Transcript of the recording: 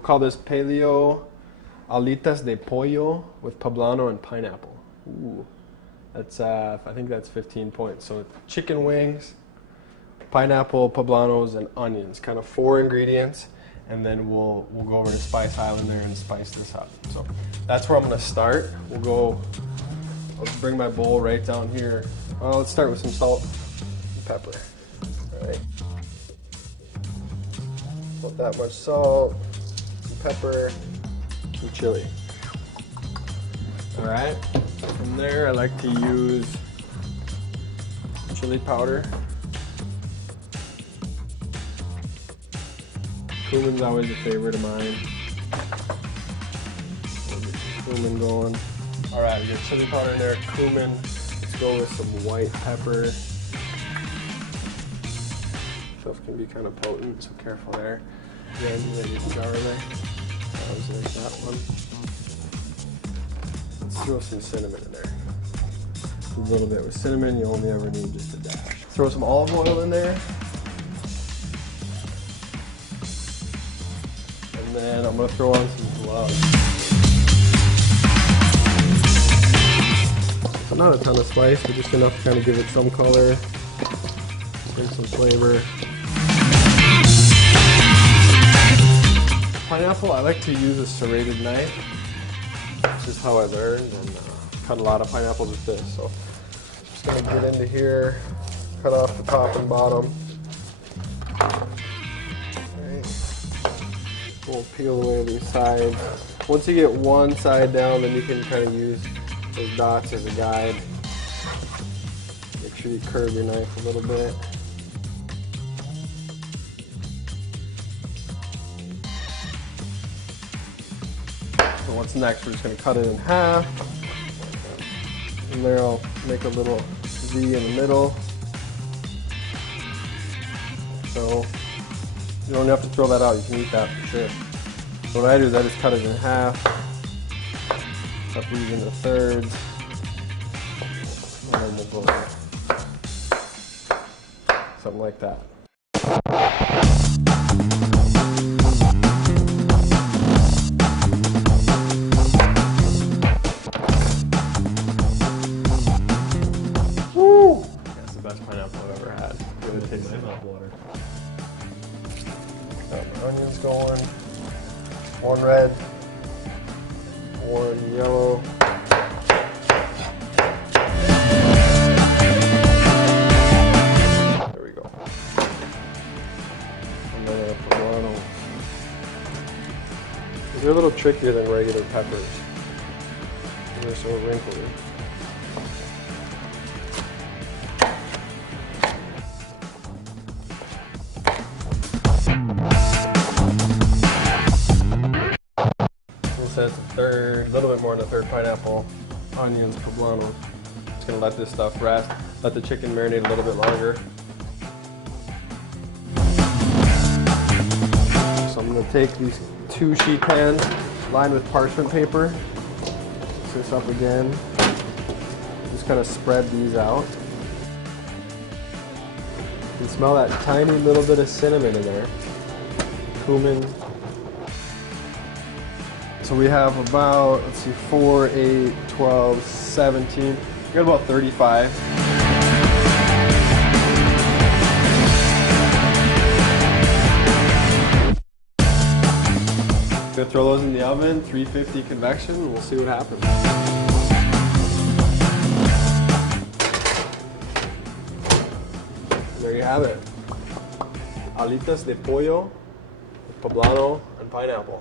We'll call this Paleo Alitas de Pollo with Poblano and pineapple. Ooh, that's I think that's 15 points. So chicken wings, pineapple, poblanos, and onions. Kind of 4 ingredients, and then we'll go over to Spice Island there and spice this up. So that's where I'm gonna start. I'll bring my bowl right down here. Let's start with some salt and pepper. All right. Not that much salt, some pepper, some chili. All right. From there, I like to use chili powder. Cumin's always a favorite of mine. Cumin going. All right, we got chili powder in there, cumin. Let's go with some white pepper. Stuff can be kind of potent, so careful there. Again, maybe garlic. There's that one. Let's throw some cinnamon in there. A little bit with cinnamon, you only ever need just a dash. Throw some olive oil in there. And then I'm gonna throw on some gloves. So not a ton of spice, but just enough to kind of give it some color, bring some flavor. Pineapple, I like to use a serrated knife. This is how I learned, and cut a lot of pineapples with this. So just gonna get into here, cut off the top and bottom. Right. We'll peel away these sides. Once you get one side down, then you can kind of use those dots as a guide. Make sure you curve your knife a little bit. So what's next? We're just going to cut it in half. And there I'll make a little V in the middle. So you don't have to throw that out. You can eat that for sure. So what I do is I just cut it in half. Cut these into thirds. And then we'll go something like that. Woo! That's the best pineapple I've ever had. Really tastes like mouth water. Got my onions going. One red, one yellow. There we go. And then poblano. They're a little trickier than regular peppers. They're so wrinkly. That's a third, a little bit more than a third pineapple, onions, poblanos. Just gonna let this stuff rest, let the chicken marinate a little bit longer. So I'm gonna take these 2 sheet pans lined with parchment paper, mix this up again, just kind of spread these out. You can smell that tiny little bit of cinnamon in there, cumin. So we have about, let's see, 4, 8, 12, 17. We got about 35. Gonna throw those in the oven, 350 convection, and we'll see what happens. There you have it. Alitas de pollo with poblano and pineapple.